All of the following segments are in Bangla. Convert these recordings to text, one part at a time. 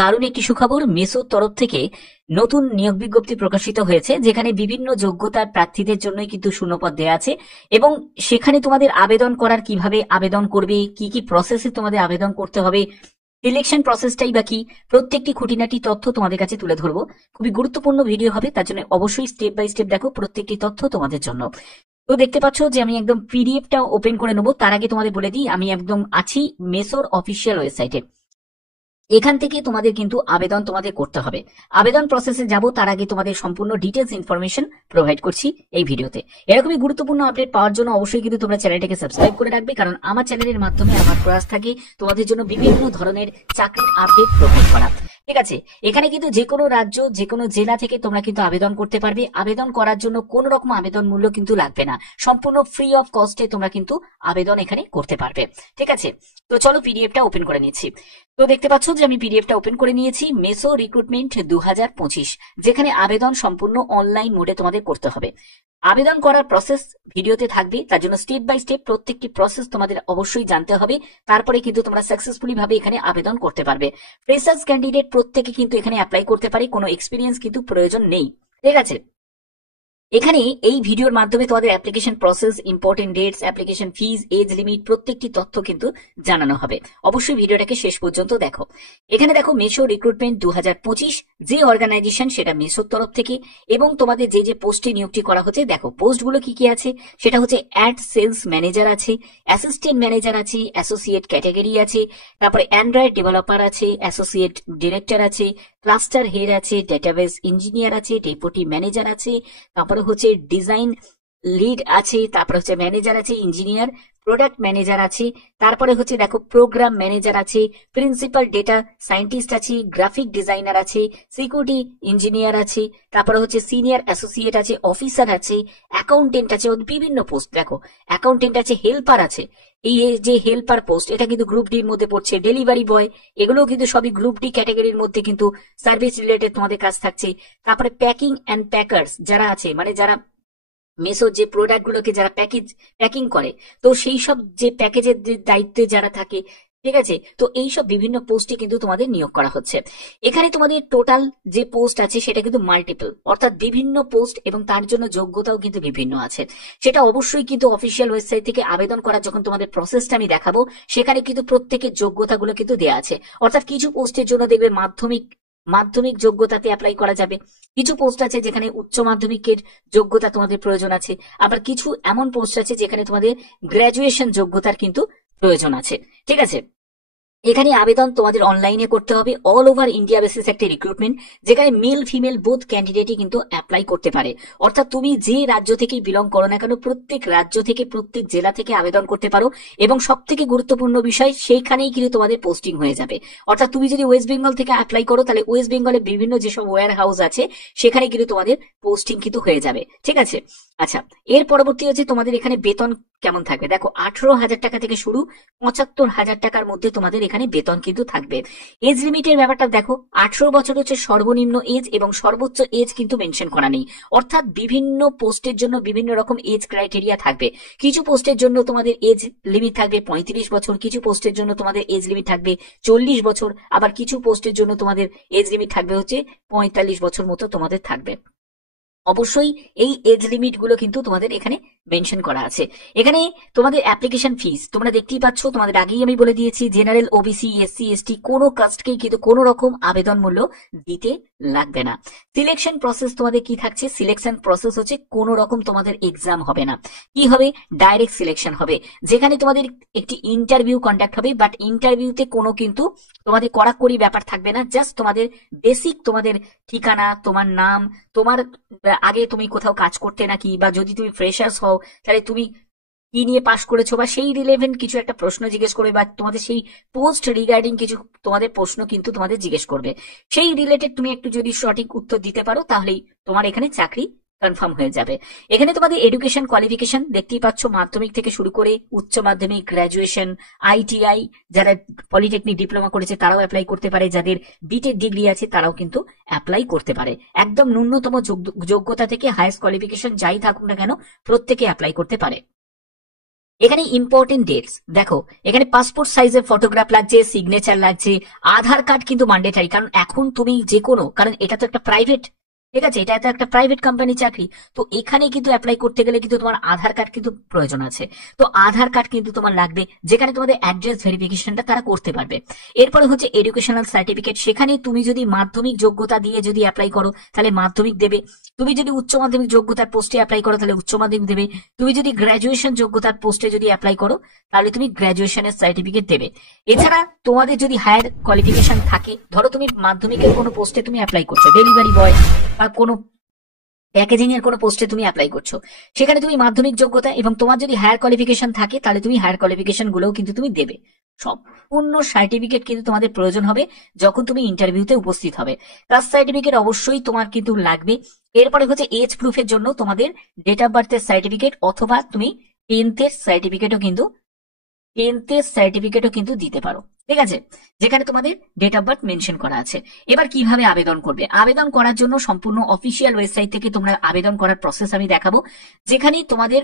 দারুণ একটি সুখবর, মেসোর তরফ থেকে নতুন নিয়োগ বিজ্ঞপ্তি প্রকাশিত হয়েছে, যেখানে বিভিন্ন যোগ্যতার প্রার্থীদের জন্যই কিন্তু শূন্যপদ দেওয়া আছে এবং সেখানে তোমাদের আবেদন করার কিভাবে আবেদন করবে, কি কি প্রসেসে তোমাদের আবেদন করতে হবে, সিলেকশন প্রসেসটাই বা কি, প্রত্যেকটি খুঁটিনাটি তথ্য তোমাদের কাছে তুলে ধরবো। খুবই গুরুত্বপূর্ণ ভিডিও হবে, তার জন্য অবশ্যই স্টেপ বাই স্টেপ দেখো প্রত্যেকটি তথ্য তোমাদের জন্য। তো দেখতে পাচ্ছ যে আমি একদম পিডিএফটা ওপেন করে নেবো। তার আগে তোমাদের বলে দিই, আমি একদম আছি মেসোর অফিসিয়াল ওয়েবসাইটে। এখান থেকে তোমাদের কিন্তু আবেদন তোমাদের করতে হবে। আবেদন প্রসেসে যাব তার আগে তোমাদের সম্পূর্ণ ডিটেলস ইনফরমেশন প্রোভাইড করছি এই ভিডিওতে। এরকমই গুরুত্বপূর্ণ আপডেট পাওয়ার জন্য অবশ্যই কিন্তু তোমরা চ্যানেলটাকে সাবস্ক্রাইব করে রাখবে, কারণ আমার চ্যানেলের মাধ্যমে আমার প্রয়াস থাকে তোমাদের জন্য বিভিন্ন ধরনের চাকরির আপডেট প্রোভাইড করা। ঠিক আছে, এখানে কিন্তু যে কোনো রাজ্য, যে কোনো জেলা থেকে তোমরা কিন্তু আবেদন করতে পারবে। আবেদন করার জন্য কোন রকম আবেদন মূল্য কিন্তু লাগবে না, সম্পূর্ণ ফ্রি অফ কস্টে তোমরা কিন্তু আবেদন এখানে করতে পারবে। ঠিক আছে, তো চলো পিডিএফটা ওপেন করে নিচ্ছি। তো দেখতে পাচ্ছ যে আমি পিডিএফটা ওপেন করে নিয়েছি, মেসো রিক্রুটমেন্ট 2025, যেখানে আবেদন সম্পূর্ণ অনলাইন মোডে তোমাদের করতে হবে। আবেদন করার প্রসেস ভিডিওতে থাকবে, তার জন্য স্টেপ বাই স্টেপ প্রত্যেকটি প্রসেস তোমাদের অবশ্যই জানতে হবে, তারপরে কিন্তু তোমরা সাকসেসফুলি ভাবে এখানে আবেদন করতে পারবে। ফ্রেশার্স ক্যান্ডিডেট প্রত্যেকে কিন্তু এখানে অ্যাপ্লাই করতে পারে, কোনো এক্সপিরিয়েন্স কিন্তু প্রয়োজন নেই। ঠিক আছে, এখানে এই ভিডিওর মাধ্যমে তোমাদের application process, important dates, application fees, age limit প্রত্যেকটি তথ্য কিন্তু জানানো হবে। অবশ্যই ভিডিওটাকে শেষ পর্যন্ত দেখো। এখানে দেখো মেসো রিক্রুটমেন্ট 2025, যে অর্গানাইজেশন সেটা মেসোর তরফ থেকে, এবং তোমাদের যে যে পোস্টে নিয়োগটি করা হচ্ছে দেখো পোস্টগুলো কি কি আছে। সেটা হচ্ছে অ্যাড সেলস ম্যানেজার আছে, অ্যাসিস্ট্যান্ট ম্যানেজার আছে, অ্যাসোসিয়েট ক্যাটাগরি আছে, তারপরে অ্যান্ড্রয়েড ডেভেলপার আছে, অ্যাসোসিয়েট ডিরেক্টর আছে, ক্লাস্টার হেড আছে, ডেটাবেস ইঞ্জিনিয়ার আছে, ডেপুটি ম্যানেজার আছে, তারপরে হচ্ছে ডিজাইন লিড আছে, তারপরে হচ্ছে ম্যানেজার আছে, ইঞ্জিনিয়ার, প্রোডাক্ট ম্যানেজার আছে, তারপরে হচ্ছে দেখো প্রোগ্রাম ম্যানেজার আছে, প্রিন্সিপাল ডেটা সায়েন্টিস্ট আছে, গ্রাফিক ডিজাইনার আছে, সিকিউরিটি ইঞ্জিনিয়ার আছে, তারপরে হচ্ছে সিনিয়র অ্যাসোসিয়েট আছে, অফিসার আছে, অ্যাকাউন্টেন্ট আছে, বিভিন্ন পোস্ট দেখো, অ্যাকাউন্টেন্ট আছে, হেল্পার আছে। এই যে হেল্পার পোস্ট এটা কিন্তু গ্রুপ ডির মধ্যে পড়ছে, ডেলিভারি বয়, এগুলো কিন্তু সবই গ্রুপ ডি ক্যাটাগরির মধ্যে কিন্তু সার্ভিস রিলেটেড তোমাদের কাজ থাকছে। তারপরে প্যাকিং অ্যান্ড প্যাকার্স যারা আছে, মানে যারা মেসোর যে প্রোডাক্ট গুলোকে যারা প্যাকিং করে, তো সেই সব যে প্যাকেজের যে দায়িত্বে যারা থাকে, ঠিক আছে, তো এই সব বিভিন্ন পোস্টে কিন্তু তোমাদের নিয়োগ করা হচ্ছে। এখানে তোমাদের টোটাল যে পোস্ট আছে সেটা কিন্তু মাল্টিপল, অর্থাৎ বিভিন্ন পোস্ট, এবং তার জন্য যোগ্যতাও কিন্তু বিভিন্ন আছে। সেটা অবশ্যই কিন্তু অফিসিয়াল ওয়েবসাইট থেকে আবেদন করার যখন তোমাদের প্রসেসটা আমি দেখাবো, সেখানে কিন্তু প্রত্যেকের যোগ্যতাগুলো কিন্তু দেওয়া আছে। অর্থাৎ কিছু পোস্টের জন্য দেখবে মাধ্যমিক যোগ্যতাতে অ্যাপ্লাই করা যাবে, কিছু পোস্ট আছে যেখানে উচ্চ মাধ্যমিকের যোগ্যতা তোমাদের প্রয়োজন আছে, আবার কিছু এমন পোস্ট আছে যেখানে তোমাদের গ্রাজুয়েশন যোগ্যতার কিন্তু প্রয়োজন আছে। ঠিক আছে, এখানে আবেদন তোমাদের অনলাইনে করতে হবে। অল ওভার ইন্ডিয়া বেসিস একটা রিক্রুটমেন্ট, যেখানে মেল ফিমেল বোথ ক্যান্ডিডেটই কিন্তু অ্যাপ্লাই করতে পারে। অর্থাৎ তুমি যে রাজ্য থেকে বিলং করো না কেন, প্রত্যেক রাজ্য থেকে, প্রত্যেক জেলা থেকে আবেদন করতে পারো, এবং সব থেকে গুরুত্বপূর্ণ বিষয়, সেইখানেই কিন্তু তোমাদের পোস্টিং হয়ে যাবে। অর্থাৎ তুমি যদি ওয়েস্ট বেঙ্গল থেকে অ্যাপ্লাই করো, তাহলে ওয়েস্ট বেঙ্গলের বিভিন্ন যেসব ওয়্যার হাউস আছে সেখানে কিন্তু তোমাদের পোস্টিং কিন্তু হয়ে যাবে। ঠিক আছে, আচ্ছা, এর পরবর্তী হচ্ছে তোমাদের এখানে বেতন কেমন থাকবে। দেখো 18,000 টাকা থেকে শুরু, 75,000 টাকার মধ্যে তোমাদের এখানে বেতন কিন্তু থাকবে। এজ লিমিটের ব্যাপারটা দেখো, 18 বছর হচ্ছে সর্বনিম্ন এজ, এবং সর্বোচ্চ এজ কিন্তু মেনশন করা নেই। অর্থাৎ বিভিন্ন পোস্টের জন্য বিভিন্ন রকম এজ ক্রাইটেরিয়া থাকবে। কিছু পোস্টের জন্য তোমাদের এজ লিমিট থাকবে 35 বছর, কিছু পোস্টের জন্য তোমাদের এজ লিমিট থাকবে 40 বছর, আবার কিছু পোস্টের জন্য তোমাদের এজ লিমিট থাকবে হচ্ছে 45 বছর মতো তোমাদের থাকবে। অবশ্যই এই এজ লিমিট গুলো কিন্তু তোমাদের এখানে মেনশন করা আছে। এখানে তোমাদের অ্যাপ্লিকেশন ফিস তোমরা দেখতেই পাচ্ছ, তোমাদের আগেই আমি বলে দিয়েছি, জেনারেল, ওবিসি, এসসি, এসটি কোনো কাস্টকেই কিন্তু কোনো রকম আবেদন মূল্য দিতে লাগবে না। সিলেকশন প্রসেস তোমাদের কি থাকছে, সিলেকশন প্রসেস হচ্ছে কোনো রকম তোমাদের এক্সাম হবে না, কি হবে, ডাইরেক্ট সিলেকশন হবে, যেখানে তোমাদের একটি ইন্টারভিউ কন্ডাক্ট হবে, বাট ইন্টারভিউতে কোনো কিন্তু তোমাদের কড়াকড়ি ব্যাপার থাকবে না। জাস্ট তোমাদের বেসিক তোমাদের ঠিকানা, তোমার নাম, তোমার আগে তুমি কোথাও কাজ করতে নাকি, বা যদি তুমি ফ্রেশার্স হও তাহলে তুমি কি নিয়ে পাশ করেছো, বা সেই রিলেভেন্ট কিছু একটা প্রশ্ন জিজ্ঞেস করবে, বা তোমাদের সেই পোস্ট রিগার্ডিং কিছু তোমাদের প্রশ্ন কিন্তু তোমাদের জিজ্ঞেস করবে। সেই রিলেটেড তুমি একটু যদি সঠিক উত্তর দিতে পারো, তাহলেই তোমার এখানে চাকরি কনফার্ম হয়ে যাবে। এখানে তোমাদের এডুকেশন কোয়ালিফিকেশন দেখতেই পাচ্ছ, মাধ্যমিক থেকে শুরু করে উচ্চ মাধ্যমিক, গ্রাজুয়েশন, আইটিআই, যারা পলিটেকনিক ডিপ্লোমা করেছে তারাও অ্যাপ্লাই করতে পারে, যাদের বিটেক ডিগ্রি আছে তারাও কিন্তু অ্যাপ্লাই করতে পারে। একদম ন্যূনতম যোগ্যতা থেকে হাইয়েস্ট কোয়ালিফিকেশন যাই থাকুক না কেন, প্রত্যেকে অ্যাপ্লাই করতে পারে। এখানে ইম্পর্টেন্ট ডেটস দেখো, এখানে পাসপোর্ট সাইজের ফটোগ্রাফ লাগছে, সিগনেচার লাগছে, আধার কার্ড কিন্তু ম্যান্ডেটারি, কারণ এখন তুমি যে কোনো, কারণ এটা তো একটা প্রাইভেট, ঠিক আছে, এটা তো একটা প্রাইভেট কোম্পানি চাকরি, তো এখানে কিন্তু অ্যাপ্লাই করতে গেলে কিন্তু তোমার আধার কার্ড কিন্তু প্রয়োজন আছে। তো আধার কার্ড কিন্তু তোমার লাগবে, যেখানে তোমাদের অ্যাড্রেস ভেরিফিকেশনটা তারা করতে পারবে। এরপরে হচ্ছে এডুকেশনাল সার্টিফিকেট, সেখানে তুমি যদি মাধ্যমিক যোগ্যতা দিয়ে যদি অ্যাপ্লাই করো তাহলে মাধ্যমিক দেবে, তুমি যদি উচ্চ মাধ্যমিক যোগ্যতার পোস্টে অ্যাপ্লাই করো তাহলে উচ্চ মাধ্যমিক দেবে, তুমি যদি গ্র্যাজুয়েশন যোগ্যতার পোস্টে যদি অ্যাপ্লাই করো তাহলে তুমি গ্র্যাজুয়েশনের সার্টিফিকেট দেবে। এছাড়া তোমাদের যদি হায়ার কোয়ালিফিকেশন থাকে, ধরো তুমি মাধ্যমিকের কোনো পোস্টে তুমি অ্যাপ্লাই করছো, ডেলিভারি বয় বা কোনো প্যাকেজিং এর কোনো পোস্টে তুমি অ্যাপ্লাই করছো, সেখানে তুমি মাধ্যমিক যোগ্যতা এবং তোমার যদি হায়ার কোয়ালিফিকেশন থাকে তাহলে তুমি হায়ার কোয়ালিফিকেশন গুলোও কিন্তু তুমি দেবে। সম্পূর্ণ সার্টিফিকেট কিন্তু তোমাদের প্রয়োজন হবে যখন তুমি ইন্টারভিউতে উপস্থিত হবে। কাস্ট সার্টিফিকেট অবশ্যই তোমার কিন্তু লাগবে। এরপরে হচ্ছে এজ প্রুফের জন্য তোমাদের ডেট অফ বার্থের সার্টিফিকেট অথবা তুমি টেন্থের সার্টিফিকেটও কিন্তু দিতে পারো, ঠিক আছে, যেখানে তোমাদের ডেট অফ বার্থ মেনশন করা আছে। এবার কিভাবে আবেদন করবে? আবেদন করার জন্য সম্পূর্ণ অফিসিয়াল ওয়েবসাইট থেকে তোমরা আবেদন করার প্রসেস আমি দেখাবো, যেখানে তোমাদের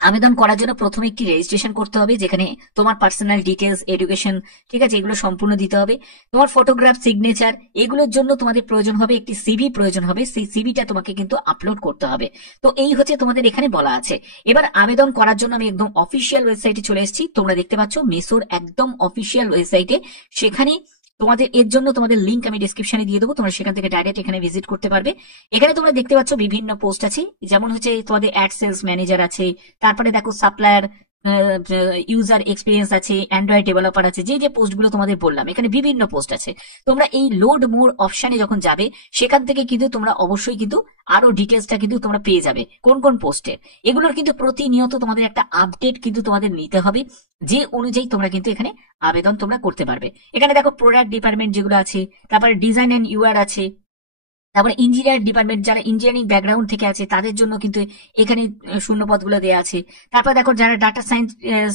আবেদন করার জন্য প্রথমে একটি রেজিস্ট্রেশন করতে হবে, যেখানে তোমার পার্সোনাল ডিটেলস, এডুকেশন, ঠিক আছে, এগুলো সম্পূর্ণ দিতে হবে। তোমার ফটোগ্রাফ, সিগনেচার, এগুলোর জন্য তোমাদের প্রয়োজন হবে একটি সিভি প্রয়োজন হবে, সেই সিভিটা তোমাকে কিন্তু আপলোড করতে হবে। তো এই হচ্ছে তোমাদের এখানে বলা আছে। এবার আবেদন করার জন্য আমি একদম অফিসিয়াল ওয়েবসাইটে চলে এসেছি, তোমরা দেখতে পাচ্ছ মেসোর একদম অফিসিয়াল ওয়েবসাইটে। সেখানে তোমাদের এর জন্য তোমাদের লিঙ্ক আমি ডিসক্রিপশনে দিয়ে দেবো, তোমরা সেখান থেকে ডাইরেক্ট এখানে ভিজিট করতে পারবে। এখানে তোমরা দেখতে পাচ্ছ বিভিন্ন পোস্ট আছে, যেমন হচ্ছে তোমাদের অ্যাড সেলস ম্যানেজার আছে, তারপরে দেখো সাপ্লায়ার ইউজার এক্সপিরিয়েন্স আছে, অ্যান্ড্রয়েড ডেভেলপার আছে, যে যে পোস্টগুলো তোমাদের বললাম এখানে বিভিন্ন পোস্ট আছে। তোমরা এই লোড মোর অপশনে যখন যাবে সেখান থেকে কিন্তু তোমরা অবশ্যই কিন্তু আরো ডিটেলসটা কিন্তু তোমরা পেয়ে যাবে কোন কোন পোস্টের। এগুলোর কিন্তু প্রতিনিয়ত তোমাদের একটা আপডেট কিন্তু তোমাদের নিতে হবে, যে অনুযায়ী তোমরা কিন্তু এখানে আবেদন তোমরা করতে পারবে। এখানে দেখো প্রোডাক্ট ডিপার্টমেন্ট যেগুলো আছে, তারপরে ডিজাইন অ্যান্ড ইউআর আছে, তারপরে ইঞ্জিনিয়ার ডিপার্টমেন্ট, যারা ইঞ্জিনিয়ারিং ব্যাকগ্রাউন্ড থেকে আছে তাদের জন্য কিন্তু এখানে শূন্যপদগুলো দেওয়া আছে। তারপর দেখো যারা ডাটা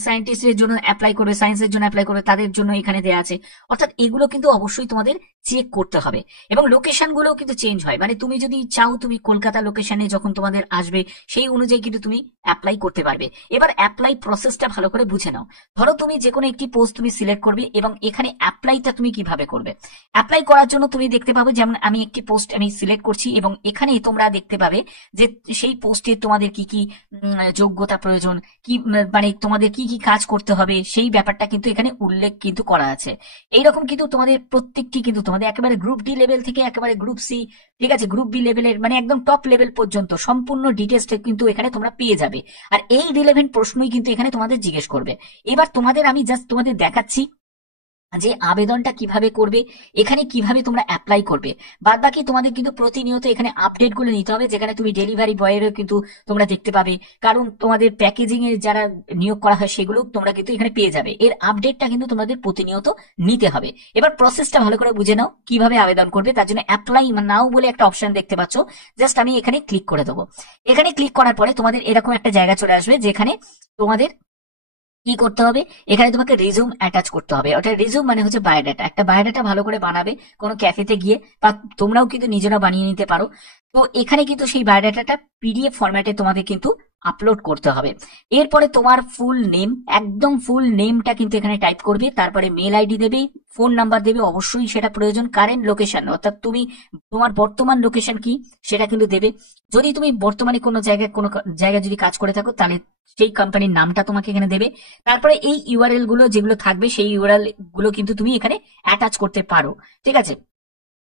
সায়েন্টিস্টের জন্য অ্যাপ্লাই করবে, সায়েন্সের জন্য অ্যাপ্লাই করবে, তাদের জন্য এখানে দেওয়া আছে। অর্থাৎ এগুলো কিন্তু অবশ্যই তোমাদের চেক করতে হবে, এবং লোকেশন গুলোও কিন্তু চেঞ্জ হয়, মানে তুমি যদি চাও তুমি কলকাতা লোকেশনে যখন তোমাদের আসবে সেই অনুযায়ী কিন্তু তুমি অ্যাপ্লাই করতে পারবে। এবার অ্যাপ্লাই প্রসেসটা ভালো করে বুঝে নাও। ধরো তুমি যে কোনো একটি পোস্ট তুমি সিলেক্ট করবে, এবং এখানে অ্যাপ্লাইটা তুমি কিভাবে করবে। অ্যাপ্লাই করার জন্য তুমি দেখতে পাবে, যেমন আমি একটি পোস্ট আমি সিলেক্ট করছি, এবং এখানে তোমরা দেখতে পাবে যে সেই পোস্টে তোমাদের কি কি যোগ্যতা প্রয়োজন, কি মানে তোমাদের কি কি কাজ করতে হবে, সেই ব্যাপারটা কিন্তু এখানে উল্লেখ কিন্তু করা আছে। এইরকম কিন্তু তোমাদের প্রত্যেকটি কিন্তু তোমাদের একেবারে গ্রুপ ডি লেভেল থেকে একেবারে গ্রুপ সি, ঠিক আছে, গ্রুপ বি লেভেলের মানে একদম টপ লেভেল পর্যন্ত সম্পূর্ণ ডিটেলসটা কিন্তু এখানে তোমরা পেয়ে যাবে। আর এই রিলেভেন্ট প্রশ্নই কিন্তু এখানে তোমাদের জিজ্ঞেস করবে। এবার তোমাদের আমি জাস্ট তোমাদের দেখাচ্ছি যে আবেদনটা কিভাবে করবে, এখানে কিভাবে তোমরা অ্যাপ্লাই করবে। বাদ বাকি তোমাদের কিন্তু প্রতিনিয়ত এখানে আপডেট গুলো নিতে হবে, যেখানে তুমি ডেলিভারি বয়েরও কিন্তু তোমরা দেখতে পাবে, কারণ তোমাদের প্যাকেজিং এর যারা নিয়োগ করা হয় সেগুলো তোমরা কিন্তু এখানে পেয়ে যাবে। এর আপডেটটা কিন্তু তোমাদের প্রতিনিয়ত নিতে হবে। এবার প্রসেসটা ভালো করে বুঝে নাও কিভাবে আবেদন করবে। তার জন্য অ্যাপ্লাই নাও বলে একটা অপশন দেখতে পাচ্ছ, জাস্ট আমি এখানে ক্লিক করে দেবো। এখানে ক্লিক করার পরে তোমাদের এরকম একটা জায়গা চলে আসবে, যেখানে তোমাদের কি করতে হবে, এখানে তোমাকে রিজুম অ্যাটাচ করতে হবে। ওটা রিজুম মানে হচ্ছে বায়োডাটা, একটা বায়োডাটা ভালো করে বানাবে কোনো ক্যাফেতে গিয়ে, বা তোমরাও কিন্তু নিজেরা বানিয়ে নিতে পারো। তো এখানে কিন্তু সেই বায়োডাটাটা পিডিএফ ফরম্যাটে তোমাদের কিন্তু আপলোড করতে হবে। এরপরে তোমার ফুল নেম, একদম ফুল নেমটা কিন্তু এখানে টাইপ করবে, তারপরে মেল আইডি দেবে, ফোন নাম্বার দেবে, অবশ্যই সেটা প্রয়োজন, কারেন্ট লোকেশন অর্থাৎ তুমি তোমার বর্তমান লোকেশন কি সেটা কিন্তু দেবে। যদি তুমি বর্তমানে কোনো জায়গায় যদি কাজ করে থাকো তাহলে সেই কোম্পানির নামটা তোমাকে এখানে দেবে। তারপরে এই ইউআরএল গুলো যেগুলো থাকবে সেই ইউআরএল গুলো কিন্তু তুমি এখানে অ্যাটাচ করতে পারো, ঠিক আছে,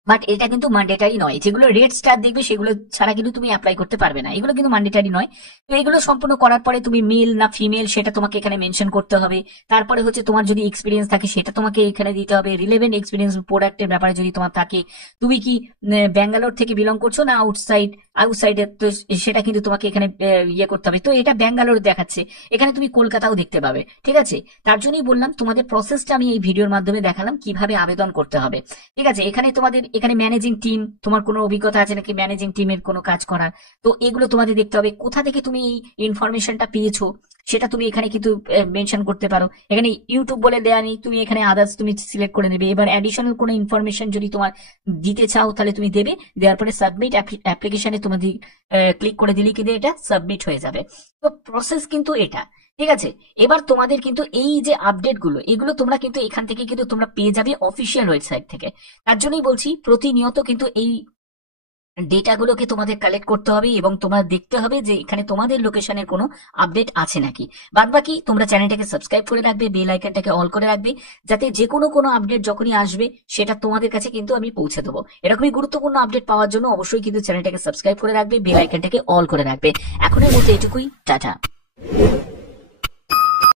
বাট এটা কিন্তু ম্যান্ডেটারি নয়। যেগুলো রেড স্টার দেখবে সেগুলো ছাড়া কিন্তু তুমি অ্যাপ্লাই করতে পারবে না, এগুলো কিন্তু ম্যান্ডেটারি নয়। তো এগুলো সম্পূর্ণ করার পরে তুমি মেল না ফিমেল সেটা তোমাকে এখানে মেনশন করতে হবে। তারপরে হচ্ছে তোমার যদি এক্সপিরিয়েন্স থাকে সেটা তোমাকে এখানে দিতে হবে, রিলেভেন্ট এক্সপিরিয়েন্স প্রোডাক্টের ব্যাপারে যদি তোমার থাকে, তুমি কি ব্যাঙ্গালোর থেকে বিলং করছো না আউটসাইডে, তো সেটা কিন্তু তোমাকে এখানে ইয়ে করতে হবে। তো এটা ব্যাঙ্গালোর দেখাচ্ছে, এখানে তুমি কলকাতাও দেখতে পাবে, ঠিক আছে। তার জন্যই বললাম তোমাদের প্রসেসটা আমি এই ভিডিওর মাধ্যমে দেখালাম কিভাবে আবেদন করতে হবে, ঠিক আছে। এখানে তোমাদের এখানে ম্যানেজিং টিম, তোমার কোনো অভিজ্ঞতা আছে নাকি ম্যানেজিং টিমের কোনো কাজ করার, তো এগুলো তোমাদের দেখতে হবে। কোথা থেকে তুমি এই ইনফরমেশনটা পেয়েছো সেটা তুমি এখানে কিন্তু মেনশন করতে পারো। এখানে ইউটিউব বলে দেয়া নেই, তুমি এখানে আদার্স তুমি সিলেক্ট করে নেবে। এবার অ্যাডিশনাল কোনো ইনফরমেশন যদি তোমার দিতে চাও তাহলে তুমি দেবে, দেওয়ার পরে সাবমিট অ্যাপ্লিকেশনে তোমাদের ক্লিক করে দিলেই কিন্তু এটা সাবমিট হয়ে যাবে। তো প্রসেস কিন্তু এটা। ঠিক আছে। এবার তোমাদের কিন্তু এই যে আপডেট গুলো, এগুলো তোমরা কিন্তু এখান থেকে কিন্তু তোমরা পেয়ে যাবে অফিসিয়াল ওয়েবসাইট থেকে। তার জন্যই বলছি প্রতিনিয়ত কিন্তু এই ডেটাগুলোকে তোমাদের কালেক্ট করতে হবে এবং তোমরা দেখতে হবে যে এখানে তোমাদের লোকেশনের কোনো আপডেট আছে নাকি। বাদ বাকি তোমরা চ্যানেলটাকে সাবস্ক্রাইব করে রাখবে, বেল আইকনটাকে অল করে রাখবে, যাতে যে কোনো আপডেট যখনই আসবে সেটা তোমাদের কাছে কিন্তু আমি পৌঁছে দেবো। এরকমই গুরুত্বপূর্ণ আপডেট পাওয়ার জন্য অবশ্যই কিন্তু চ্যানেলটাকে সাবস্ক্রাইব করে রাখবে, বেল আইকনটাকে অল করে রাখবে। এখনের মতো এটুকুই, টাটা।